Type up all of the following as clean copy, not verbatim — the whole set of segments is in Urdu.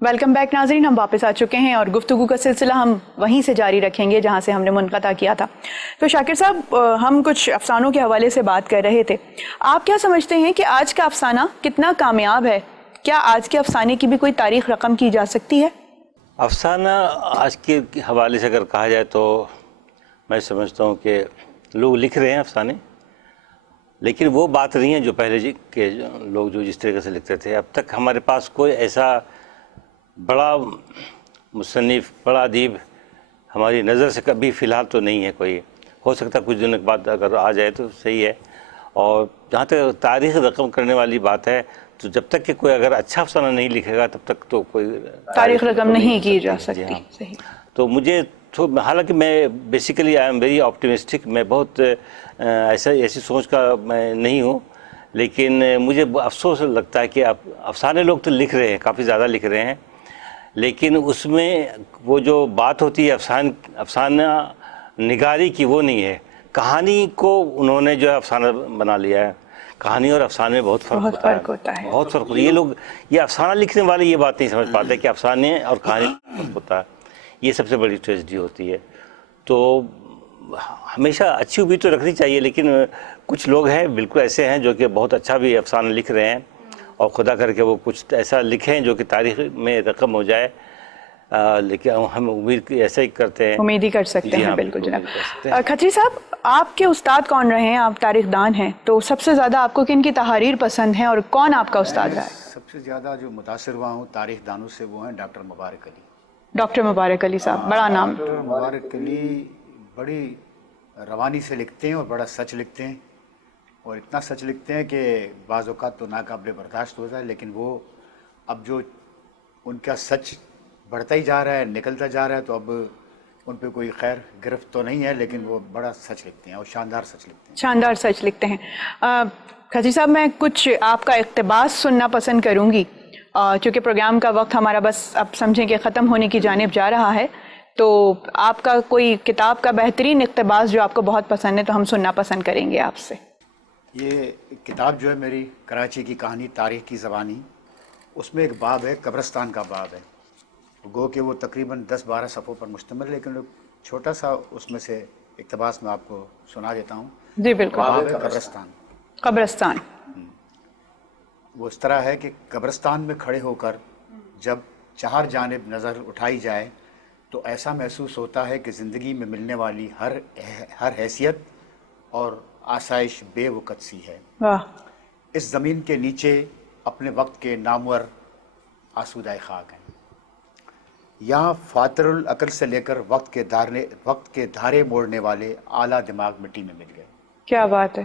ویلکم بیک ناظرین، ہم واپس آ چکے ہیں اور گفتگو کا سلسلہ ہم وہیں سے جاری رکھیں گے جہاں سے ہم نے منقطع کیا تھا۔ تو شاکر صاحب، ہم کچھ افسانوں کے حوالے سے بات کر رہے تھے۔ آپ کیا سمجھتے ہیں کہ آج کا افسانہ کتنا کامیاب ہے؟ کیا آج کے افسانے کی بھی کوئی تاریخ رقم کی جا سکتی ہے؟ افسانہ آج کے حوالے سے اگر کہا جائے تو میں سمجھتا ہوں کہ لوگ لکھ رہے ہیں افسانے، لیکن وہ بات نہیں ہے جو پہلے کے لوگ جو جس طریقے سے لکھتے تھے۔ اب تک ہمارے پاس کوئی ایسا بڑا مصنف، بڑا ادیب ہماری نظر سے کبھی فی الحال تو نہیں ہے کوئی۔ ہو سکتا ہے کچھ دنوں کے بعد اگر آ جائے تو صحیح ہے۔ اور جہاں تک تاریخ رقم کرنے والی بات ہے، تو جب تک کہ کوئی اگر اچھا افسانہ نہیں لکھے گا تب تک تو کوئی تاریخ رقم نہیں کی جا سکتی۔ صحیح۔ تو مجھے حالانکہ میں basically I am very optimistic, میں بہت ایسی سوچ کا میں نہیں ہوں، لیکن مجھے افسوس لگتا ہے کہ افسانے لوگ تو لکھ رہے ہیں، کافی زیادہ لکھ رہے ہیں، لیکن اس میں وہ جو بات ہوتی ہے افسانہ نگاری کی، وہ نہیں ہے۔ کہانی کو انہوں نے جو ہے افسانہ بنا لیا ہے۔ کہانی اور افسانے میں بہت فرق ہوتا ہے، بہت فرق ہوتا ہے۔ یہ لوگ، یہ افسانہ لکھنے والے یہ بات نہیں سمجھ پاتے کہ افسانے اور کہانی میں فرق ہوتا ہے۔ یہ سب سے بڑی ٹریجڈی ہوتی ہے۔ تو ہمیشہ اچھی امید تو رکھنی چاہیے، لیکن کچھ لوگ ہیں بالکل ایسے ہیں جو کہ بہت اچھا بھی افسانہ لکھ رہے ہیں، اور خدا کر کے وہ کچھ ایسا لکھیں جو کہ تاریخ میں رقم ہو جائے، لیکن ہم امید ایسا ہی کرتے ہیں، امید ہی کر سکتے ہیں۔ بالکل جناب۔ کھتری صاحب، آپ کے استاد کون رہے ہیں؟ آپ تاریخ دان ہیں، تو سب سے زیادہ آپ کو کن کی تحاریر پسند ہیں اور کون آپ کا استاد رہا ہے؟ سب سے زیادہ جو متاثر ہوا ہوں تاریخ دانوں سے وہ ہیں ڈاکٹر مبارک علی۔ ڈاکٹر مبارک علی صاحب، بڑا نام۔ ڈاکٹر مبارک علی بڑی روانی سے لکھتے ہیں اور بڑا سچ لکھتے ہیں، اور اتنا سچ لکھتے ہیں کہ بعض اوقات تو ناقابل برداشت ہوتا ہے، لیکن وہ اب جو ان کا سچ بڑھتا ہی جا رہا ہے، نکلتا جا رہا ہے، تو اب ان پہ کوئی خیر گرفت تو نہیں ہے، لیکن وہ بڑا سچ لکھتے ہیں اور شاندار سچ لکھتے ہیں۔ شاندار سچ لکھتے ہیں۔ کھتری صاحب، میں کچھ آپ کا اقتباس سننا پسند کروں گی، چونکہ پروگرام کا وقت ہمارا بس اب سمجھیں کہ ختم ہونے کی جانب جا رہا ہے، تو آپ کا کوئی کتاب کا بہترین اقتباس جو آپ کو بہت پسند ہے تو ہم سننا پسند کریں گے آپ سے۔ یہ کتاب جو ہے میری، کراچی کی کہانی تاریخ کی زبانی، اس میں ایک باب ہے، قبرستان کا باب ہے، گو کہ وہ تقریباً 10-12 صفحوں پر مشتمل ہے، لیکن چھوٹا سا اس میں سے اقتباس میں آپ کو سنا دیتا ہوں۔ جی بالکل۔ باب ہے قبرستان۔ قبرستان۔ وہ اس طرح ہے کہ قبرستان میں کھڑے ہو کر جب چار جانب نظر اٹھائی جائے تو ایسا محسوس ہوتا ہے کہ زندگی میں ملنے والی ہر حیثیت اور آسائش بے وقت سی ہے۔ واہ۔ اس زمین کے نیچے اپنے وقت کے نامور آسودہ خاک ہیں۔ یہاں فاتر العقل سے لے کر وقت کے دھارے موڑنے والے اعلیٰ دماغ مٹی میں مل گئے۔ کیا بات ہے۔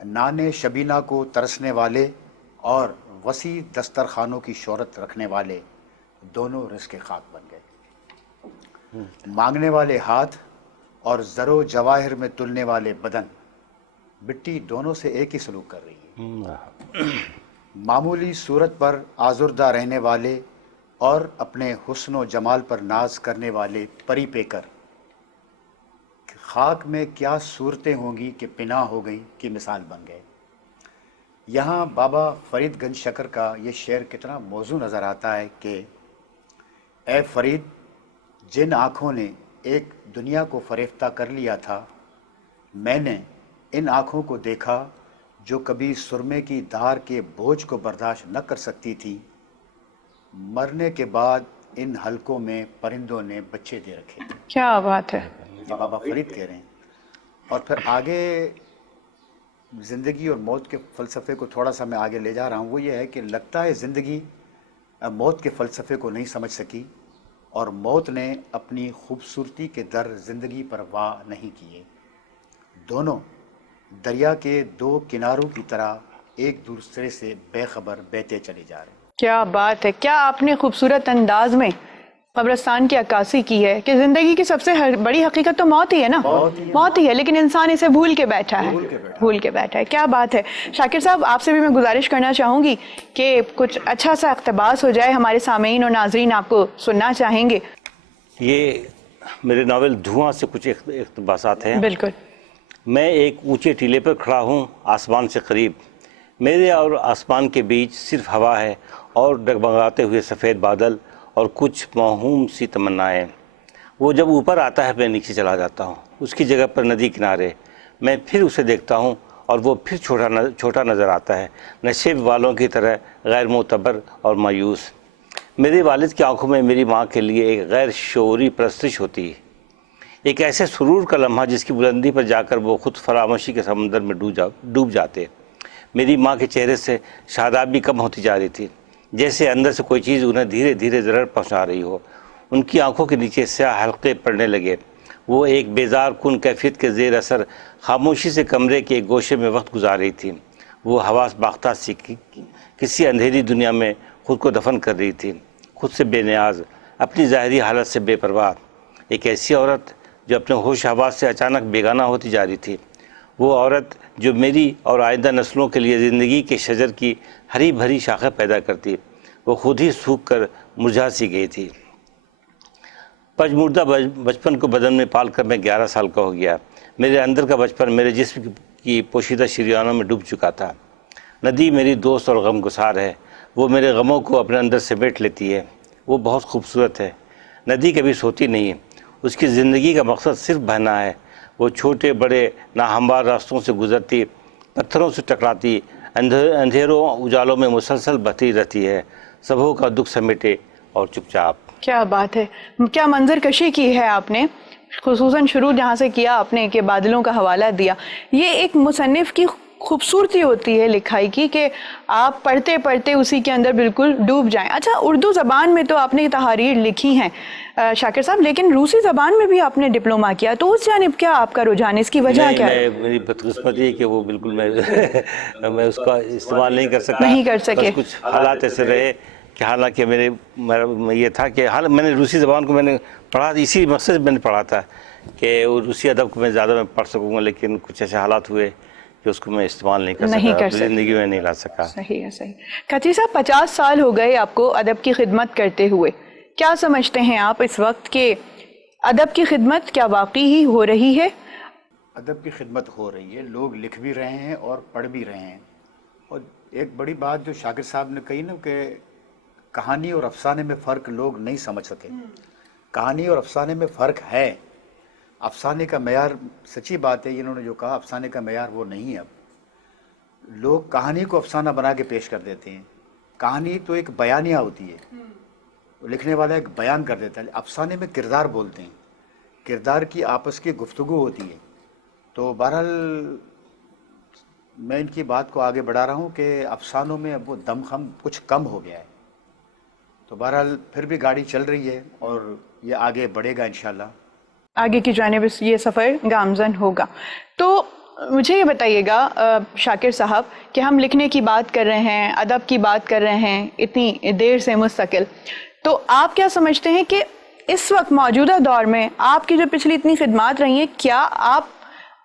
نان شبینہ کو ترسنے والے اور وسیع دسترخوانوں کی شہرت رکھنے والے دونوں رزق خاک بن گئے۔ مانگنے والے ہاتھ اور زر و جواہر میں تلنے والے بدن، مٹی دونوں سے ایک ہی سلوک کر رہی ہے۔ معمولی صورت پر آزردہ رہنے والے اور اپنے حسن و جمال پر ناز کرنے والے پری پیکر، خاک میں کیا صورتیں ہوں گی کہ پناہ ہو گئی کی مثال بن گئے۔ یہاں بابا فرید گنج شکر کا یہ شعر کتنا موزوں نظر آتا ہے کہ اے فرید، جن آنکھوں نے ایک دنیا کو فریفتہ کر لیا تھا، میں نے ان آنکھوں کو دیکھا جو کبھی سرمے کی دھار کے بوجھ کو برداشت نہ کر سکتی تھی، مرنے کے بعد ان حلقوں میں پرندوں نے بچے دے رکھے تھے۔ کیا بات ہے۔ یہ بابا فرید کہہ رہے ہیں۔ اور پھر آگے زندگی اور موت کے فلسفے کو تھوڑا سا میں آگے لے جا رہا ہوں، وہ یہ ہے کہ لگتا ہے زندگی موت کے فلسفے کو نہیں سمجھ سکی، اور موت نے اپنی خوبصورتی کے در زندگی پر واہ نہیں کیے۔ دونوں دریا کے دو کناروں کی طرح ایک دوسرے سے بے خبر بہتے چلے جا رہے ہیں۔ کیا بات ہے۔ کیا آپ نے خوبصورت انداز میں قبرستان کی عکاسی کی ہے کہ زندگی کی سب سے بڑی حقیقت تو موت ہی ہے نا، موت ہی ہے، لیکن انسان اسے بھول کے بیٹھا ہے۔ کیا بات ہے۔ شاکر صاحب، آپ سے بھی میں گزارش کرنا چاہوں گی کہ کچھ اچھا سا اقتباس ہو جائے، ہمارے سامعین اور ناظرین آپ کو سننا چاہیں گے۔ یہ میرے ناول دھواں سے کچھ اقتباسات ہیں۔ بالکل۔ میں ایک اونچے ٹیلے پر کھڑا ہوں آسمان سے قریب، میرے اور آسمان کے بیچ صرف ہوا ہے اور ڈگمگاتے ہوئے سفید بادل اور کچھ موہوم سی تمنائیں. وہ جب اوپر آتا ہے میں نیچے چلا جاتا ہوں. اس کی جگہ پر ندی کنارے میں پھر اسے دیکھتا ہوں اور وہ پھر چھوٹا نظر آتا ہے، نشیب والوں کی طرح غیر معتبر اور مایوس. میرے والد کی آنکھوں میں میری ماں کے لیے ایک غیر شعوری پرستش ہوتی ہے، ایک ایسے سرور کا لمحہ جس کی بلندی پر جا کر وہ خود فراموشی کے سمندر میں ڈوب جاتے. میری ماں کے چہرے سے شادابی کم ہوتی جا رہی تھی، جیسے اندر سے کوئی چیز انہیں دھیرے دھیرے ضرر پہنچا رہی ہو. ان کی آنکھوں کے نیچے سیاہ حلقے پڑنے لگے. وہ ایک بیزار کن کیفیت کے زیر اثر خاموشی سے کمرے کے ایک گوشے میں وقت گزار رہی تھی. وہ حواس باختہ سی کسی اندھیری دنیا میں خود کو دفن کر رہی تھی، خود سے بے نیاز، اپنی ظاہری حالت سے بے پرواہ. ایک ایسی عورت جو اپنے ہوش حواس سے اچانک بیگانہ ہوتی جا رہی تھی. وہ عورت جو میری اور آئندہ نسلوں کے لیے زندگی کے شجر کی ہری بھری شاخیں پیدا کرتی، وہ خود ہی سوکھ کر مرجھا سی گئی تھی. پجمردہ بچپن کو بدن میں پال کر میں 11 سال کا ہو گیا. میرے اندر کا بچپن میرے جسم کی پوشیدہ شریانوں میں ڈوب چکا تھا. ندی میری دوست اور غم گسار ہے، وہ میرے غموں کو اپنے اندر سمیٹ لیتی ہے. وہ بہت خوبصورت ہے. ندی کبھی سوتی نہیں، اس کی زندگی کا مقصد صرف بہنا ہے. وہ چھوٹے بڑے ناہموار راستوں سے گزرتی، پتھروں سے ٹکراتی، اندھیروں اجالوں میں مسلسل بہتی رہتی ہے، سبھوں کا دکھ سمیٹے اور چپ چاپ. کیا بات ہے، کیا منظر کشی کی ہے آپ نے، خصوصاً شروع جہاں سے کیا آپ نے کہ بادلوں کا حوالہ دیا. یہ ایک مصنف کی خوبصورتی ہوتی ہے لکھائی کی کہ آپ پڑھتے پڑھتے اسی کے اندر بالکل ڈوب جائیں. اچھا، اردو زبان میں تو آپ نے تحاریر لکھی ہیں شاکر صاحب، لیکن روسی زبان میں بھی آپ نے ڈپلوما کیا، تو اس جانب کیا آپ کا رجحان، اس کی وجہ کیا ہے؟ میری بدقسمتی ہے کہ وہ بالکل میں اس کا استعمال نہیں کر سکا، نہیں کر سکے. بس کچھ حالات ایسے رہے کہ حالانکہ میرا یہ تھا کہ میں نے روسی زبان کو میں نے پڑھا، اسی مقصد سے میں نے پڑھا تھا کہ روسی ادب کو میں زیادہ پڑھ سکوں گا، لیکن کچھ ایسے حالات ہوئے کہ اس کو میں استعمال نہیں کر سکا، زندگی میں نہیں لا سکا. صحیح ہے، صحیح. کھتری صاحب، 50 سال ہو گئے آپ کو ادب کی خدمت کرتے ہوئے. کیا سمجھتے ہیں آپ اس وقت کہ ادب کی خدمت کیا واقعی ہی ہو رہی ہے؟ ادب کی خدمت ہو رہی ہے، لوگ لکھ بھی رہے ہیں اور پڑھ بھی رہے ہیں. اور ایک بڑی بات جو شاکر صاحب نے کہی نا کہ کہانی اور افسانے میں فرق لوگ نہیں سمجھ سکے. کہانی اور افسانے میں فرق ہے. افسانے کا معیار، سچی بات ہے انہوں نے جو کہا، افسانے کا معیار وہ نہیں ہے. اب لوگ کہانی کو افسانہ بنا کے پیش کر دیتے ہیں. کہانی تو ایک بیانیہ ہوتی ہے، لکھنے والا ایک بیان کر دیتا ہے. افسانے میں کردار بولتے ہیں، کردار کی آپس کی گفتگو ہوتی ہے. تو بہرحال میں ان کی بات کو آگے بڑھا رہا ہوں کہ افسانوں میں اب وہ دم خم کچھ کم ہو گیا ہے. تو بہرحال پھر بھی گاڑی چل رہی ہے اور یہ آگے بڑھے گا انشاءاللہ. آگے کی جانب یہ سفر گامزن ہوگا. تو مجھے یہ بتائیے گا شاکر صاحب کہ ہم لکھنے کی بات کر رہے ہیں، ادب کی بات کر رہے ہیں اتنی دیر سے مستقل، تو آپ کیا سمجھتے ہیں کہ اس وقت موجودہ دور میں آپ کی جو پچھلی اتنی خدمات رہی ہیں، کیا آپ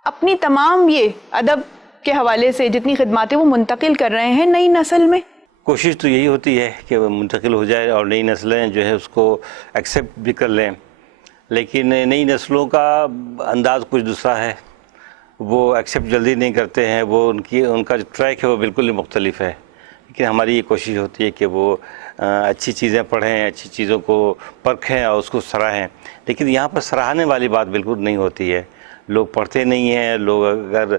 اپنی تمام یہ ادب کے حوالے سے جتنی خدماتیں وہ منتقل کر رہے ہیں نئی نسل میں؟ کوشش تو یہی ہوتی ہے کہ وہ منتقل ہو جائے اور نئی نسلیں جو ہے اس کو ایکسیپٹ بھی کر لیں، لیکن نئی نسلوں کا انداز کچھ دوسرا ہے. وہ ایکسیپٹ جلدی نہیں کرتے ہیں، وہ ان کا جو ٹریک ہے وہ بالکل مختلف ہے. لیکن ہماری یہ کوشش ہوتی ہے کہ وہ اچھی چیزیں پڑھیں، اچھی چیزوں کو پرکھیں اور اس کو سراہیں. لیکن یہاں پر سراہنے والی بات بالکل نہیں ہوتی ہے. لوگ پڑھتے نہیں ہیں. لوگ اگر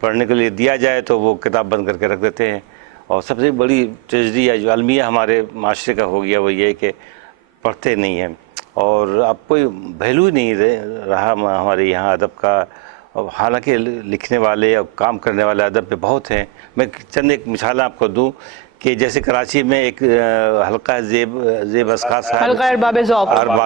پڑھنے کے لیے دیا جائے تو وہ کتاب بند کر کے رکھ دیتے ہیں. اور سب سے بڑی ٹریجڈی ہے جو المیہ ہمارے معاشرے کا ہو گیا وہ یہ کہ پڑھتے نہیں ہیں، اور اب کوئی ویلیو نہیں رہا ہمارے یہاں ادب کا. حالانکہ لکھنے والے اور کام کرنے والے ادب پہ بہت ہیں. میں چند ایک مثال آپ کو دوں کہ جیسے کراچی میں ایک حلقہ ہے زیب اسقا صاحب، حلقہ ارباب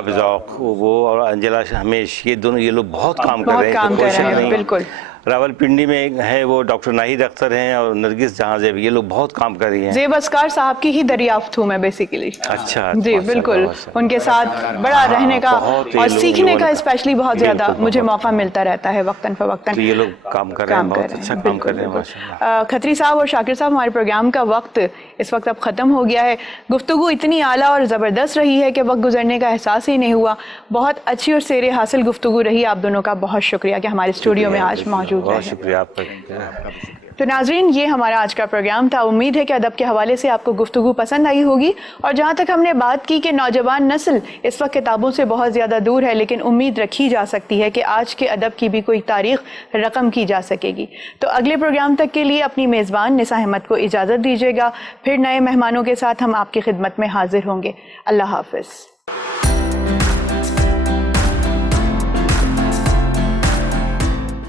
ذوق، وہ اور انجلا ہمیش، یہ دونوں یہ لوگ بہت کام کر رہے ہیں. بالکل. راول پنڈی میں ہے وہ ڈاکٹر ناہید اختر ہیں اور نرگس جہاں زیب، یہ لوگ بہت کام کر رہی ہیں. زیب اسقار صاحب کی ہی دریافت ہوں میں بیسیکلی. اچھا جی بالکل، ان کے ساتھ بڑا رہنے کا اور سیکھنے کا اسپیشلی بہت زیادہ مجھے موقع ملتا رہتا ہے وقتاً فوقتاً. یہ لوگ کام کر رہے ہیں، بہت اچھا کام کر رہے ہیں ماشاءاللہ. کھتری صاحب اور شاکر صاحب، ہمارے پروگرام کا وقت اس وقت اب ختم ہو گیا ہے. گفتگو اتنی اعلیٰ اور زبردست رہی ہے کہ وقت گزرنے کا احساس ہی نہیں ہوا. بہت اچھی اور سیر حاصل گفتگو رہی. آپ دونوں کا بہت شکریہ کہ ہمارے اسٹوڈیو میں آج موجود رہے. بہت شکریہ آپ کا. آپ کا بھی شکریہ. تو ناظرین یہ ہمارا آج کا پروگرام تھا. امید ہے کہ ادب کے حوالے سے آپ کو گفتگو پسند آئی ہوگی. اور جہاں تک ہم نے بات کی کہ نوجوان نسل اس وقت کتابوں سے بہت زیادہ دور ہے، لیکن امید رکھی جا سکتی ہے کہ آج کے ادب کی بھی کوئی تاریخ رقم کی جا سکے گی. تو اگلے پروگرام تک کے لیے اپنی میزبان نساء احمد کو اجازت دیجیے گا. پھر نئے مہمانوں کے ساتھ ہم آپ کی خدمت میں حاضر ہوں گے. اللہ حافظ.